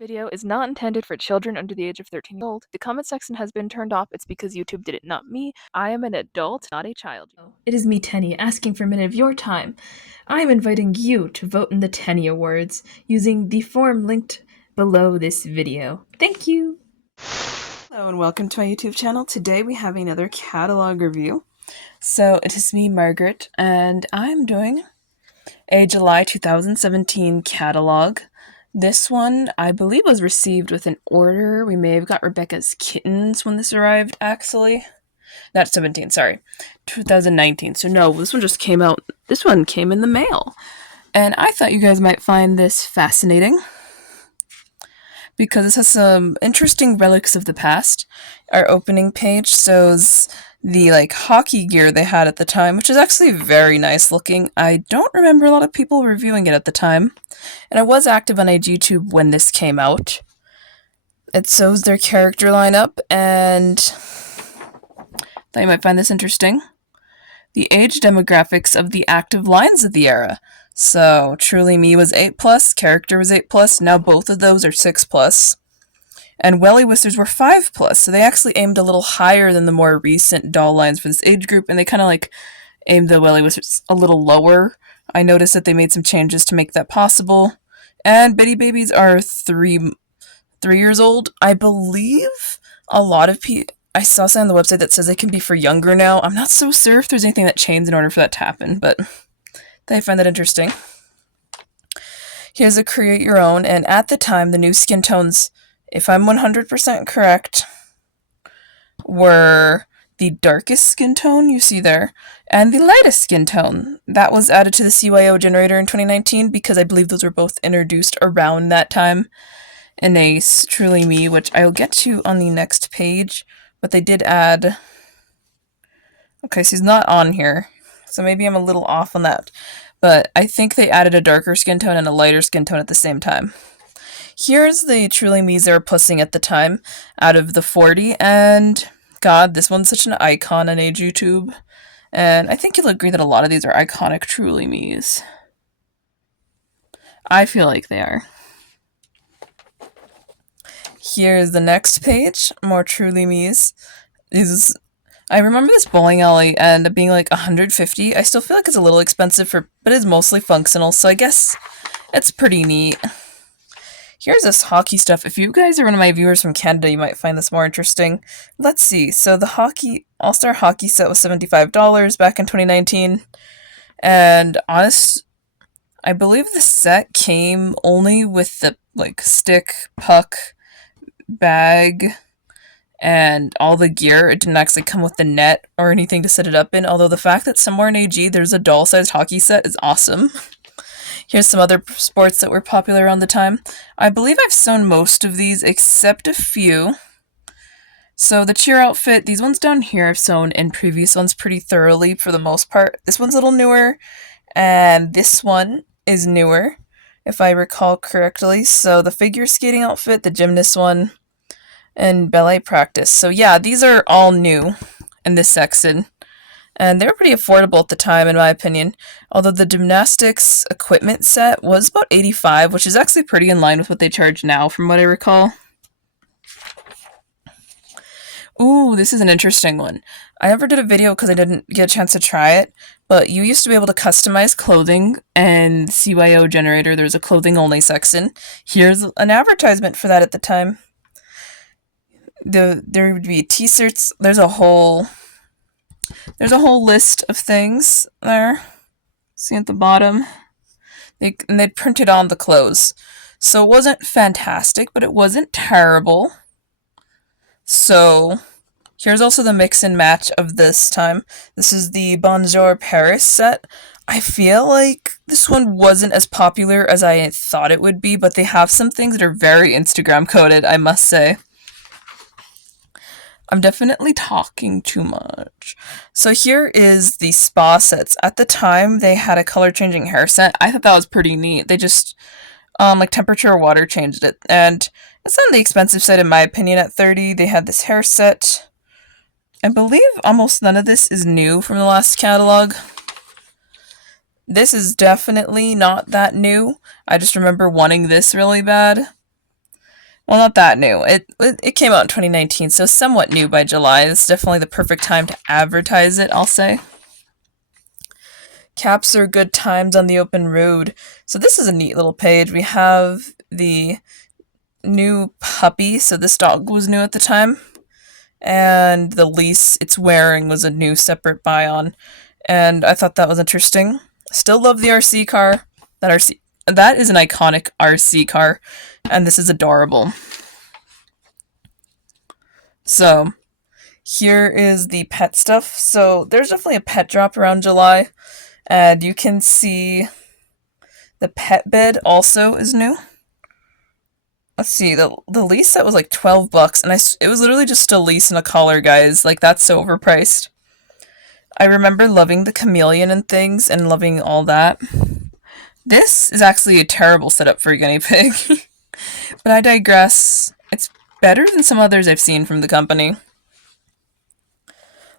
Video is not intended for children under the age of 13 years old. The comment section has been turned off. It's because YouTube did it, not me. I am an adult, not a child. It is me, Tenney, asking for a minute of your time. I am inviting you to vote in the Tenney Awards using the form linked below this video. Thank you! Hello and welcome to my YouTube channel. Today we have another catalog review. So it is me, Margaret, and I'm doing a July 2017 catalog. This one, I believe, was received with an order. We may have got Rebecca's Kittens when this arrived, actually. Not 17, sorry. 2019. So no, this one just came out. This one came in the mail. And I thought you guys might find this fascinating, because this has some interesting relics of the past. Our opening page shows the hockey gear they had at the time, which is actually very nice looking. I don't remember a lot of people reviewing it at the time, and I was active on YouTube when this came out. It shows their character lineup, and thought you might find this interesting. The age demographics of the active lines of the era. So, Truly Me was 8+, Character was 8+, now both of those are 6+. And Welly Whisters were 5+, so they actually aimed a little higher than the more recent doll lines for this age group, and they kind of aimed the Welly Whisters a little lower. I noticed that they made some changes to make that possible. And Bitty Babies are 3 years old. I believe a lot of people... I saw something on the website that says it can be for younger now. I'm not so sure if there's anything that changed in order for that to happen, but I find that interesting. Here's a Create Your Own, and at the time, the new skin tones, if I'm 100% correct, were the darkest skin tone you see there, and the lightest skin tone. That was added to the CYO generator in 2019, because I believe those were both introduced around that time in a Truly Me, which I'll get to on the next page. But they did add... Okay, so he's not on here, so maybe I'm a little off on that. But I think they added a darker skin tone and a lighter skin tone at the same time. Here's the Truly Me's they were pussing at the time, out of the 40, and God, this one's such an icon on age YouTube. And I think you'll agree that a lot of these are iconic Truly Me's. I feel like they are. Here's the next page, more Truly Me's. I remember this bowling alley and it being $150. I still feel like it's a little expensive but it's mostly functional, so I guess it's pretty neat. Here's this hockey stuff. If you guys are one of my viewers from Canada, you might find this more interesting. Let's see. So the All-Star Hockey set was $75 back in 2019. And I believe the set came only with the stick, puck, bag, and all the gear. It didn't actually come with the net or anything to set it up in, although the fact that somewhere in AG there's a doll-sized hockey set is awesome. Here's some other sports that were popular around the time. I believe I've sewn most of these except a few. So the cheer outfit, these ones down here I've sewn in previous ones pretty thoroughly for the most part. This one's a little newer, and this one is newer, if I recall correctly. So the figure skating outfit, the gymnast one, and ballet practice. So yeah, these are all new in this section. And they were pretty affordable at the time, in my opinion. Although the gymnastics equipment set was about $85, which is actually pretty in line with what they charge now, from what I recall. Ooh, this is an interesting one. I never did a video because I didn't get a chance to try it, but you used to be able to customize clothing, and CYO generator, there's a clothing only section. Here's an advertisement for that at the time. There would be t-shirts. There's a whole list of things there. See at the bottom? And they'd printed on the clothes. So it wasn't fantastic, but it wasn't terrible. So here's also the mix and match of this time. This is the Bonjour Paris set. I feel like this one wasn't as popular as I thought it would be, but they have some things that are very Instagram coded, I must say. I'm definitely talking too much. So here is the spa sets. At the time, they had a color changing hair set. I thought that was pretty neat. They just, temperature or water changed it. And it's not the expensive set in my opinion at $30. They had this hair set. I believe almost none of this is new from the last catalog. This is definitely not that new. I just remember wanting this really bad. Well, not that new. It came out in 2019, so somewhat new by July. It's definitely the perfect time to advertise it, I'll say. Caps are good times on the open road. So this is a neat little page. We have the new puppy. So this dog was new at the time. And the lease it's wearing was a new separate buy-on. And I thought that was interesting. Still love the RC car. That is an iconic RC car. And this is adorable. So, here is the pet stuff. So, there's definitely a pet drop around July. And you can see the pet bed also is new. Let's see, the lease set was like $12, and it was literally just a lease and a collar, guys. Like, that's so overpriced. I remember loving the chameleon and things and loving all that. This is actually a terrible setup for a guinea pig. But I digress. It's better than some others I've seen from the company.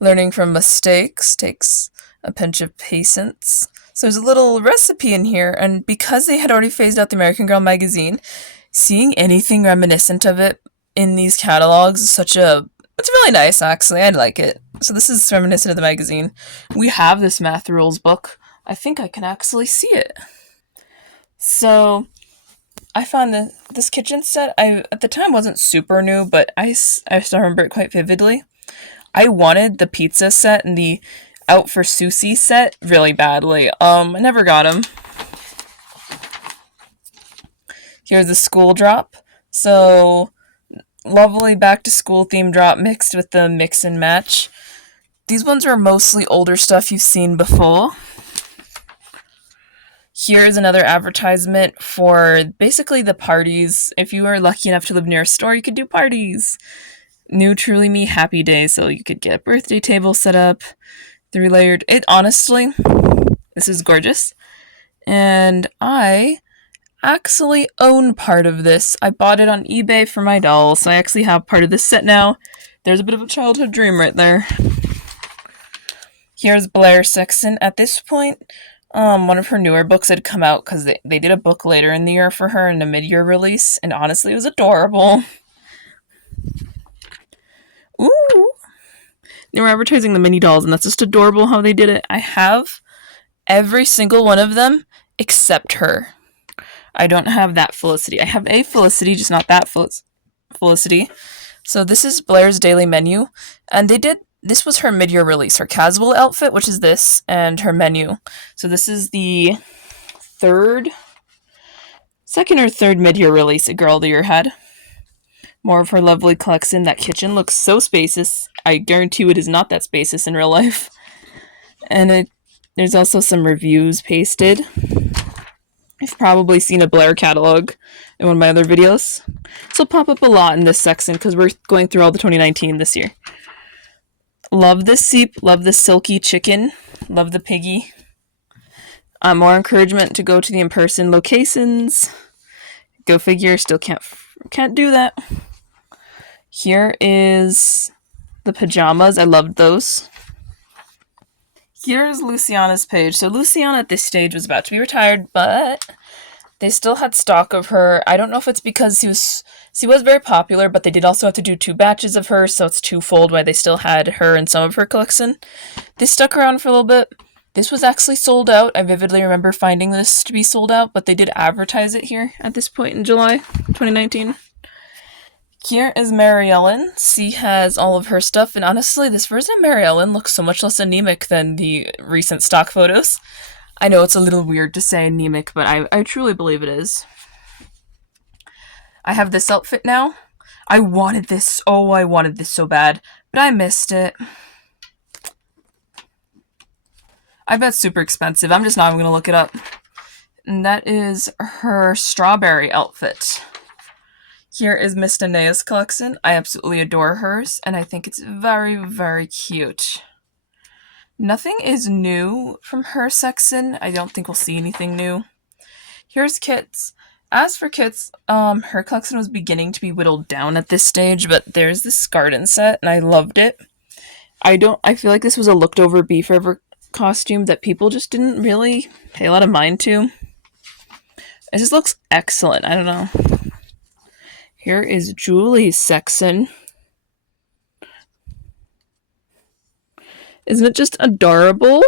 Learning from mistakes takes a pinch of patience. So there's a little recipe in here, and because they had already phased out the American Girl magazine, seeing anything reminiscent of it in these catalogs is it's really nice, actually. I like it. So this is reminiscent of the magazine. We have this math rules book. I think I can actually see it. So I found this kitchen set. I at the time wasn't super new, but I still remember it quite vividly. I wanted the pizza set and the Out for Sushi set really badly. I never got them. Here's the school drop. So, lovely back to school theme drop mixed with the mix and match. These ones are mostly older stuff you've seen before. Here's another advertisement for basically the parties. If you were lucky enough to live near a store, you could do parties. New Truly Me Happy Day, so you could get a birthday table set up. 3-layered. Honestly, this is gorgeous. And I actually own part of this. I bought it on eBay for my doll, so I actually have part of this set now. There's a bit of a childhood dream right there. Here's Blair Sexton. At this point, one of her newer books had come out because they did a book later in the year for her in a mid-year release, and honestly, it was adorable. Ooh! They were advertising the mini dolls, and that's just adorable how they did it. I have every single one of them except her. I don't have that Felicity. I have a Felicity, just not that Felicity. So this is Blair's daily menu, and this was her mid-year release, her casual outfit, which is this, and her menu. So this is the second or third mid-year release a Girl of the Year had. More of her lovely collection. That kitchen looks so spacious. I guarantee you it is not that spacious in real life. And there's also some reviews pasted. I've probably seen a Blair catalog in one of my other videos. So it'll pop up a lot in this section because we're going through all the 2019 this year. Love this seep. Love the silky chicken. Love the piggy. More encouragement to go to the in-person locations. Go figure. Still can't do that. Here is the pajamas. I loved those. Here's Luciana's page. So Luciana at this stage was about to be retired, but they still had stock of her. I don't know if it's because she was very popular, but they did also have to do 2 batches of her, so it's twofold why they still had her in some of her collection. They stuck around for a little bit. This was actually sold out. I vividly remember finding this to be sold out, but they did advertise it here at this point in July 2019. Here is Mary Ellen. She has all of her stuff, and honestly, this version of Mary Ellen looks so much less anemic than the recent stock photos. I know it's a little weird to say anemic, but I truly believe it is. I have this outfit now. I wanted this. Oh, I wanted this so bad, but I missed it. I bet it's super expensive. I'm just not even going to look it up. And that is her strawberry outfit. Here is Miss Danea's collection. I absolutely adore hers, and I think it's very, very cute. Nothing is new from her section. I don't think we'll see anything new. Here's Kit's. As for Kit's, her collection was beginning to be whittled down at this stage, but there's this garden set, and I loved it. I feel like this was a looked over Bee Forever costume that people just didn't really pay a lot of mind to. It just looks excellent. I don't know. Here is Julie's section. Isn't it just adorable?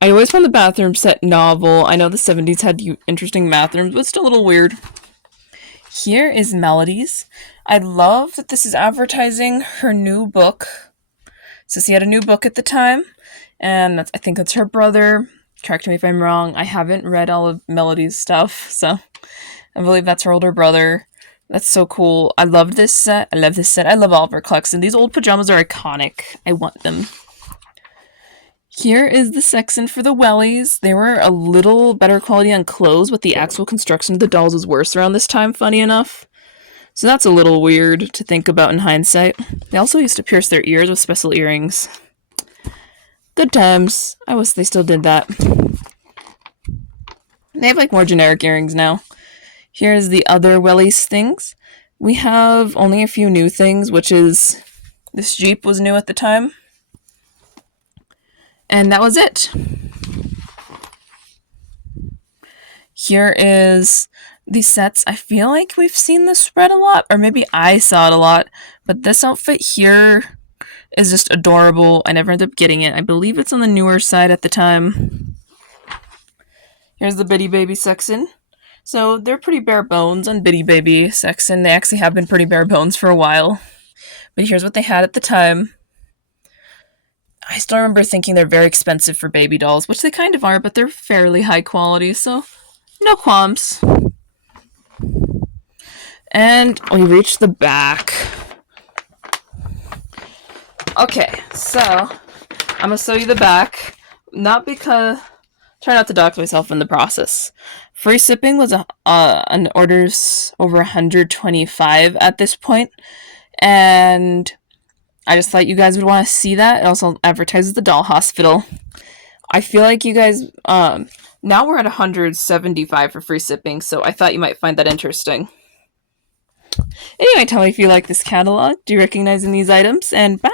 I always found the bathroom set novel. I know the 70s had interesting bathrooms, but it's still a little weird. Here is Melody's. I love that this is advertising her new book. So she had a new book at the time, and I think that's her brother. Correct me if I'm wrong. I haven't read all of Melody's stuff, so I believe that's her older brother. That's so cool. I love this set. I love all of her collection. These old pajamas are iconic. I want them. Here is the section for the wellies. They were a little better quality on clothes, but the actual construction of the dolls was worse around this time, funny enough. So that's a little weird to think about in hindsight. They also used to pierce their ears with special earrings. Good times. I wish they still did that. They have like more generic earrings now. Here's the other wellies things. We have only a few new things, which is this Jeep was new at the time. And that was it. Here is the sets. I feel like we've seen this spread a lot, or maybe I saw it a lot, but this outfit here is just adorable. I never ended up getting it. I believe it's on the newer side at the time. Here's the Bitty Baby section. So they're pretty bare bones on Bitty Baby section. They actually have been pretty bare bones for a while. But here's what they had at the time. I still remember thinking they're very expensive for baby dolls, which they kind of are, but they're fairly high quality, so no qualms. And we reach the back. Okay, so I'm going to show you the back. Not because... Try not to dox myself in the process. Free shipping was an orders over 125 at this point, and I just thought you guys would want to see that. It also advertises the doll hospital. I feel like you guys, now we're at 175 for free shipping, so I thought you might find that interesting. Anyway, tell me if you like this catalog. Do you recognize any of these items? And bye!